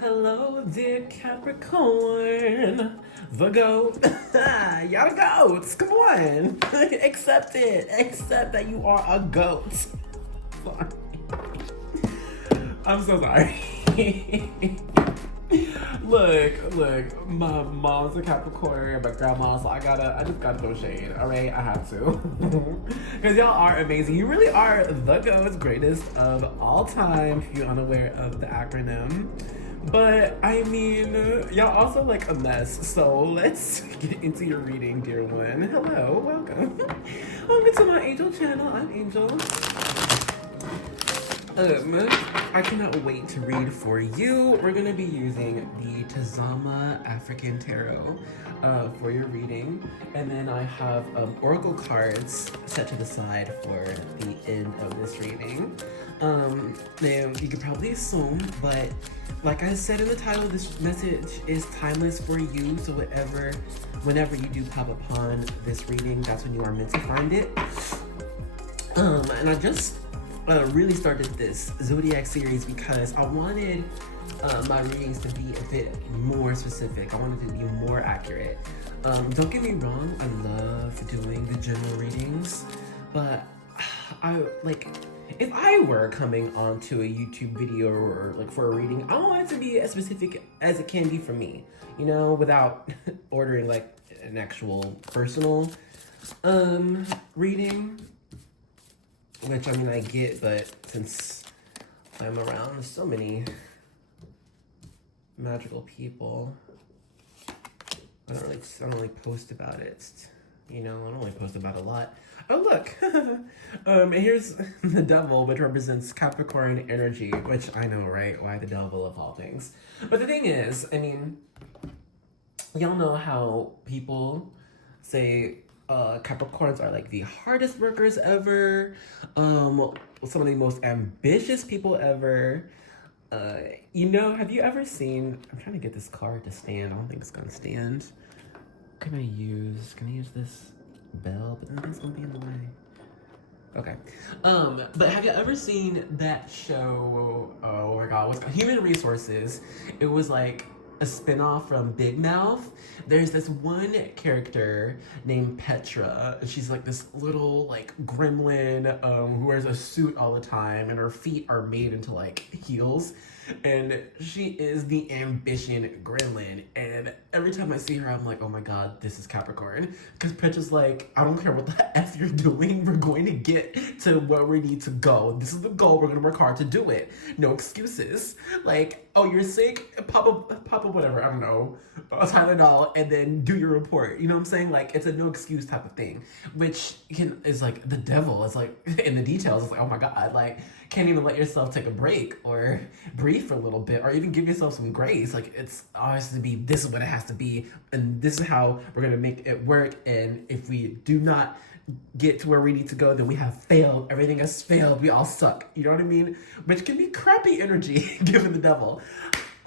Hello, dear Capricorn. The goat. Y'all the goats. Come on. Accept it. Accept that you are a goat. Sorry. I'm so sorry. look, my mom's a Capricorn, my grandma's, so I just gotta throw shade, alright? I have to. Because y'all are amazing. You really are the goats, greatest of all time, if you're unaware of the acronym. But I mean, y'all also like a mess, so let's get into your reading, dear one. Hello, welcome. Welcome to my Angel channel. I'm Angel. I cannot wait to read for you. We're gonna be using the Tazama African Tarot for your reading. And then I have oracle cards set to the side for the end of this reading. Now, you could probably assume, but like I said in the title, this message is timeless for you. So whenever you do pop upon this reading, that's when you are meant to find it. And I just really started this Zodiac series because I wanted my readings to be a bit more specific. I wanted to be more accurate. Don't get me wrong, I love doing the general readings, but if I were coming onto a YouTube video or like for a reading, I want it to be as specific as it can be for me, you know, without ordering like an actual personal reading. Which, I mean, I get, but since I'm around so many magical people, I don't really post about it. You know, I don't really post about a lot. Oh, look! And here's the devil, which represents Capricorn energy, which I know, right? Why the devil of all things? But the thing is, I mean, y'all know how people say Capricorns are like the hardest workers ever, some of the most ambitious people ever. You know, have you ever seen, I'm trying to get this card to stand. I don't think it's gonna stand. Can I use this bell? But then it's gonna be in the way. Okay. But have you ever seen that show, oh my god, what's it called? Human Resources? It was like a spinoff from Big Mouth. There's this one character named Petra. She's like this little like gremlin who wears a suit all the time, and her feet are made into like heels. And she is the ambition gremlin. And every time I see her, I'm like, oh my god, this is Capricorn. Because Petra's like, I don't care what the F you're doing, we're going to get to where we need to go. This is the goal, we're gonna work hard to do it. No excuses. Like, oh, you're sick? Pop a whatever, I don't know, a Tylenol, and then do your report. You know what I'm saying? Like, it's a no excuse type of thing. Which is like the devil. It's like, in the details, it's like, oh my god, like, can't even let yourself take a break or breathe for a little bit or even give yourself some grace. Like, it's always to be, this is what it has to be, and this is how we're gonna make it work, and if we do not get to where we need to go, then we have failed. Everything has failed. We all suck. You know what I mean? Which can be crappy energy given the devil.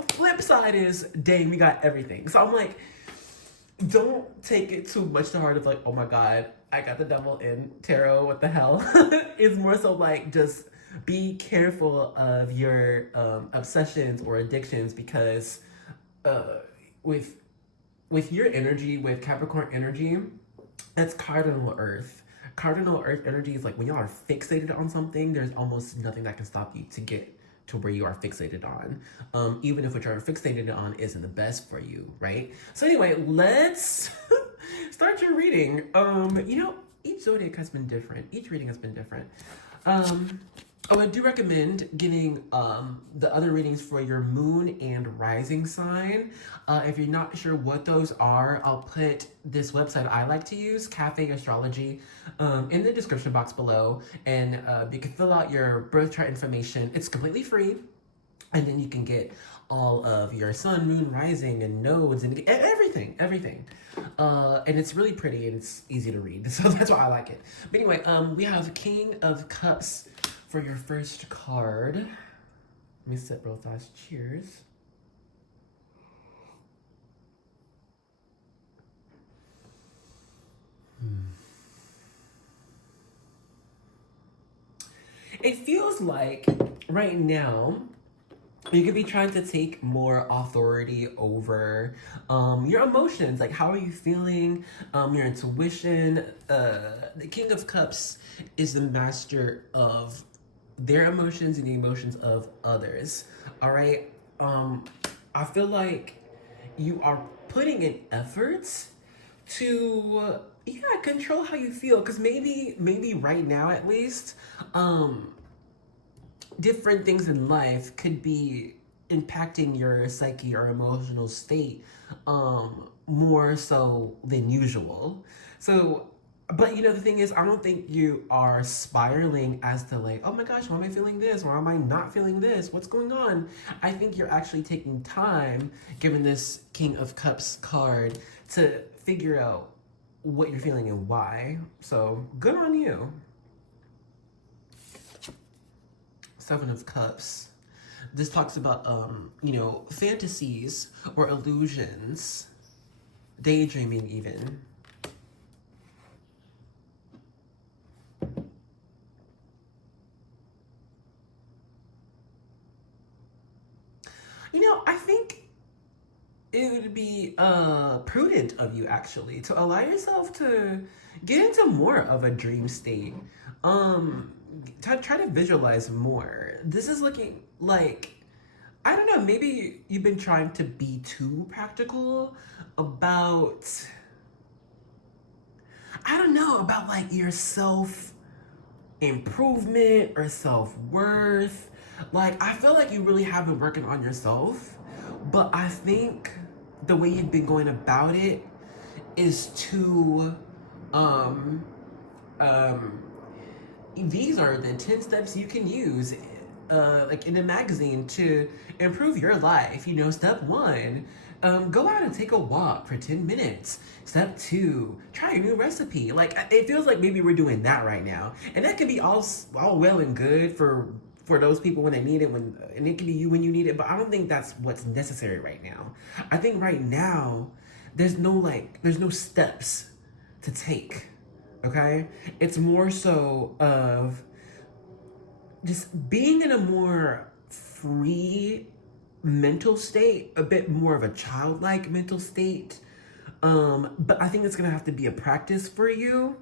Flip side is, dang, we got everything. So I'm like, don't take it too much to heart of like, oh my god, I got the devil in tarot, what the hell? It's more so like, just be careful of your obsessions or addictions, because with your energy, with Capricorn energy, that's cardinal earth. Cardinal earth energy is like when y'all are fixated on something, there's almost nothing that can stop you to get to where you are fixated on. Even if what you're fixated on isn't the best for you, right? So anyway, let's start your reading. You know, each zodiac has been different. Each reading has been different. I do recommend getting the other readings for your moon and rising sign. If you're not sure what those are, I'll put this website I like to use, Cafe Astrology, in the description box below. And you can fill out your birth chart information. It's completely free. And then you can get all of your sun, moon, rising, and nodes, and everything. And it's really pretty and it's easy to read. So that's why I like it. But anyway, we have King of Cups for your first card. Let me sip both eyes. Cheers. It feels like right now You could be trying to take more authority over your emotions. Like, how are you feeling? Your intuition. The King of Cups is the master of their emotions and the emotions of others. All right. I feel like you are putting in efforts to yeah, control how you feel, because maybe right now at least different things in life could be impacting your psyche or emotional state more so than usual. So, but you know, the thing is, I don't think you are spiraling as to like, oh my gosh, why am I feeling this? Why am I not feeling this? What's going on? I think you're actually taking time, given this King of Cups card, to figure out what you're feeling and why. So, good on you. Seven of Cups. This talks about, you know, fantasies or illusions, daydreaming even. You know, I think it would be prudent of you actually to allow yourself to get into more of a dream state. Um, try to visualize more. This is looking like, I don't know, maybe you've been trying to be too practical about, I don't know, about like your self improvement or self worth. Like, I feel like you really have been working on yourself, but I think the way you've been going about it is to, um, um, these are the 10 steps you can use like in a magazine to improve your life. You know, step one, go out and take a walk for 10 minutes. Step two, try a new recipe. Like, it feels like maybe we're doing that right now, and that can be all well and good for those people when they need it, when, and it can be you when you need it, but I don't think that's what's necessary right now. I think right now there's no steps to take. Okay, it's more so of just being in a more free mental state, a bit more of a childlike mental state. But I think it's gonna have to be a practice for you.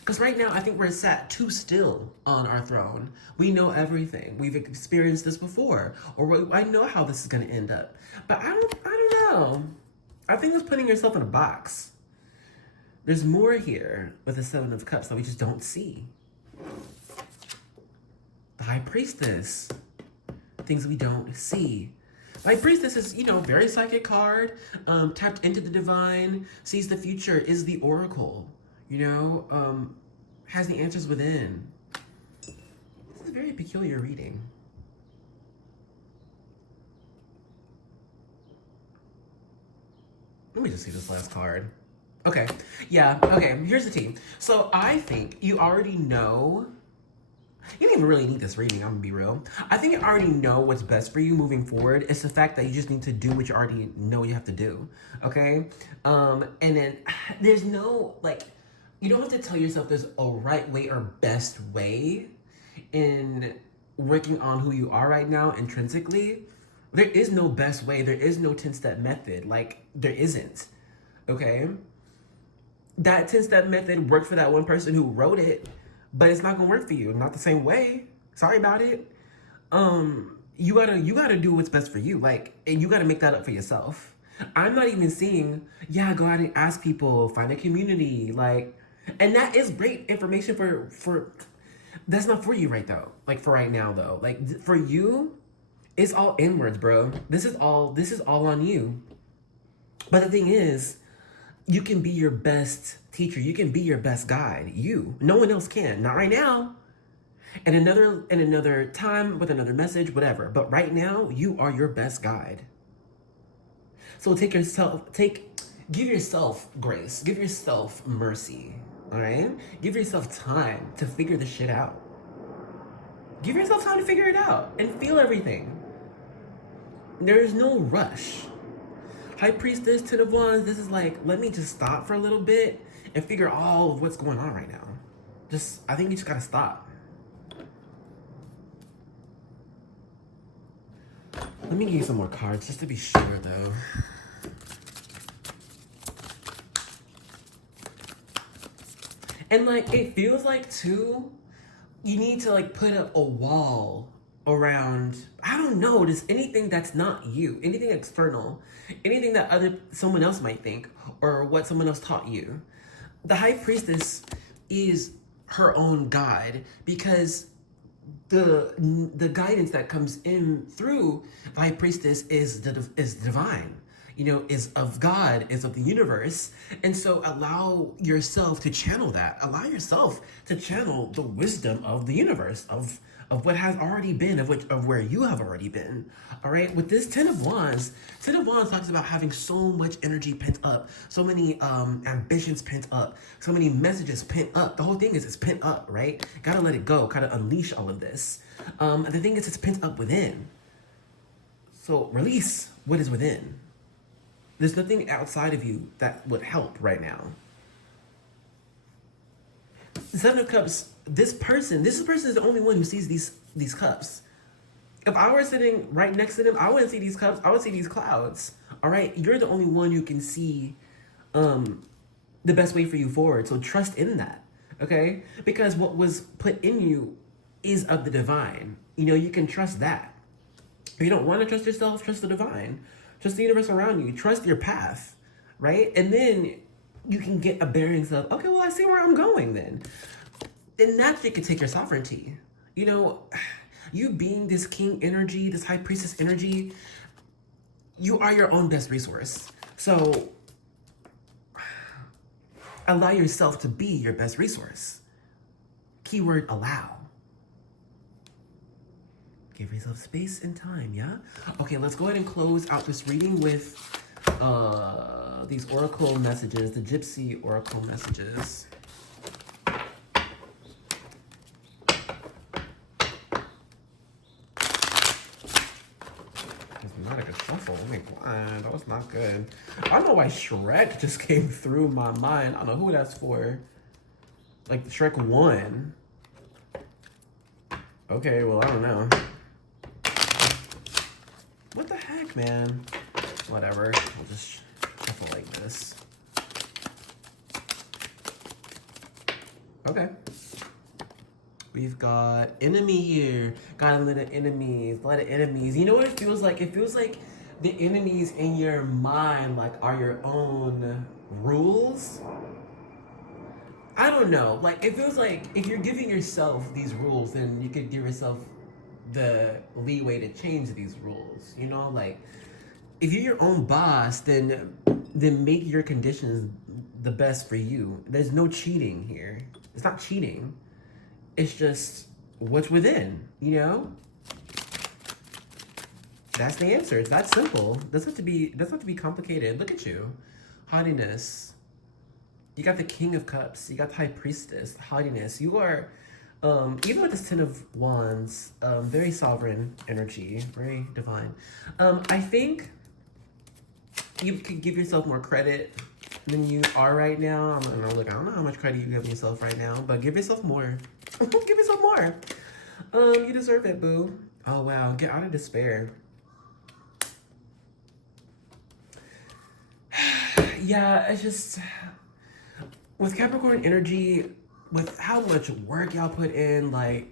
Because right now, I think we're sat too still on our throne. We know everything. We've experienced this before, or I know how this is gonna end up. But I don't know. I think it's putting yourself in a box. There's more here with the Seven of Cups that we just don't see. The High Priestess. Things we don't see. The High Priestess is, you know, very psychic card. Tapped into the divine, sees the future, is the oracle. You know, has the answers within. This is a very peculiar reading. Let me just see this last card. Okay, yeah, okay, here's the tea. So I think you already know, you don't even really need this reading, I'm gonna be real. I think you already know what's best for you moving forward. It's the fact that you just need to do what you already know you have to do, okay? And then there's no, like, you don't have to tell yourself there's a right way or best way in working on who you are right now intrinsically. There is no best way, there is no 10-step method, like, there isn't, okay? That 10-step method worked for that one person who wrote it, but it's not gonna work for you. Not the same way. Sorry about it. You gotta do what's best for you. Like, and you gotta make that up for yourself. I'm not even seeing, yeah, go out and ask people, find a community, like, and that is great information for that's not for you right though. Like, for right now though. Like, for you, it's all inwards, bro. This is all on you. But the thing is, you can be your best teacher. You can be your best guide. You. No one else can. Not right now. And another time with another message, whatever. But right now, you are your best guide. So give yourself grace. Give yourself mercy. All right? Give yourself time to figure this shit out. Give yourself time to figure it out and feel everything. There is no rush. High Priestess, Ten of Wands, this is like, let me just stop for a little bit and figure all of what's going on right now. I think you just gotta stop. Let me give you some more cards just to be sure, though. And like, it feels like too, you need to like put up a wall around, I don't know, just anything that's not you, anything external, anything that someone else might think, or what someone else taught you. The high priestess is her own guide, because the guidance that comes in through the high priestess is divine, you know, is of God, is of the universe. And so allow yourself to channel that. Allow yourself to channel the wisdom of the universe, of what has already been, of where you have already been. All right. With this Ten of Wands talks about having so much energy pent up, so many ambitions pent up, so many messages pent up. The whole thing is it's pent up, right? Gotta let it go, gotta unleash all of this. The thing is it's pent up within. So release what is within. There's nothing outside of you that would help right now. The Seven of Cups, this person is the only one who sees these cups. If I were sitting right next to them, I wouldn't see these cups. I would see these clouds. All right? You're the only one who can see the best way for you forward. So trust in that, okay? Because what was put in you is of the divine. You know, you can trust that. If you don't want to trust yourself, trust the divine. Trust the universe around you. Trust your path, right? And then you can get a bearings of, okay, well, I see where I'm going then. And naturally can take your sovereignty. You know, you being this king energy, this high priestess energy, you are your own best resource. So allow yourself to be your best resource. Keyword allow. Give yourself space and time, yeah? Okay, let's go ahead and close out this reading with these oracle messages, the Gypsy oracle messages. It's not a good shuffle. Oh my god, that was not good. I don't know why Shrek just came through my mind. I don't know who that's for. Like Shrek 1. Okay, well, I don't know. What the heck, man? Whatever. We'll just shuffle like this. Okay. We've got enemy here. Got a lot of enemies. A lot of enemies. You know what it feels like? It feels like the enemies in your mind like are your own rules. I don't know. Like it feels like if you're giving yourself these rules, then you could give yourself the leeway to change these rules. You know, like if you're your own boss, then make your conditions the best for you. There's no cheating here. It's not cheating. It's just what's within, you know? That's the answer. It's that simple. Doesn't have to be complicated. Look at you. Haughtiness. You got the King of Cups. You got the High Priestess. Haughtiness. You are even with this Ten of Wands, very sovereign energy, very divine. I think you could give yourself more credit than you are right now. I don't know how much credit you give yourself right now, but give yourself more. Give yourself more. You deserve it, boo. Oh wow, get out of despair. Yeah, it's just with Capricorn energy, with how much work y'all put in, like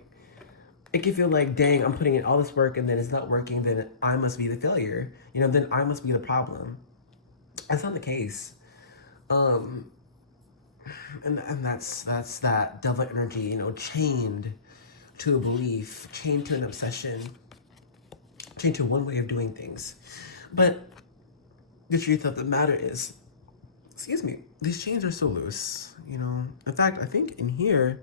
it can feel like, dang, I'm putting in all this work and then it's not working, then I must be the failure. You know, then I must be the problem. That's not the case. And that's that devil energy, you know, chained to a belief, chained to an obsession, chained to one way of doing things. But the truth of the matter is, excuse me, these chains are so loose, you know. In fact, I think in here,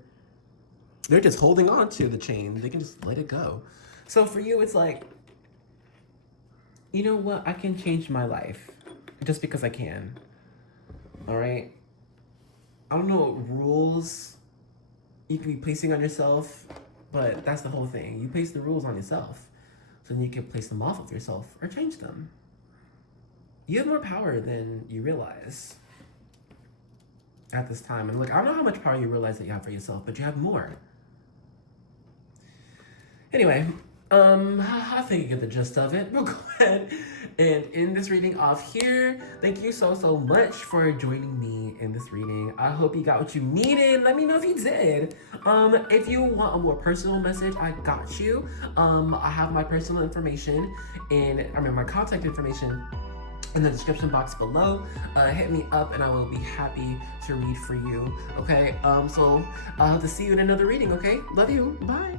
they're just holding on to the chain. They can just let it go. So for you, it's like, you know what? I can change my life just because I can. All right? I don't know what rules you can be placing on yourself, but that's the whole thing. You place the rules on yourself, so then you can place them off of yourself or change them. You have more power than you realize at this time. And look, I don't know how much power you realize that you have for yourself, but you have more. Anyway, I think you get the gist of it. We'll go ahead and end this reading off here. Thank you so much for joining me in this reading. I hope you got what you needed. Let me know if you did. If you want a more personal message, I got you. I have my personal information my contact information in the description box below. Hit me up and I will be happy to read for you. Okay. So I'll have to see you in another reading. Okay. Love you. Bye.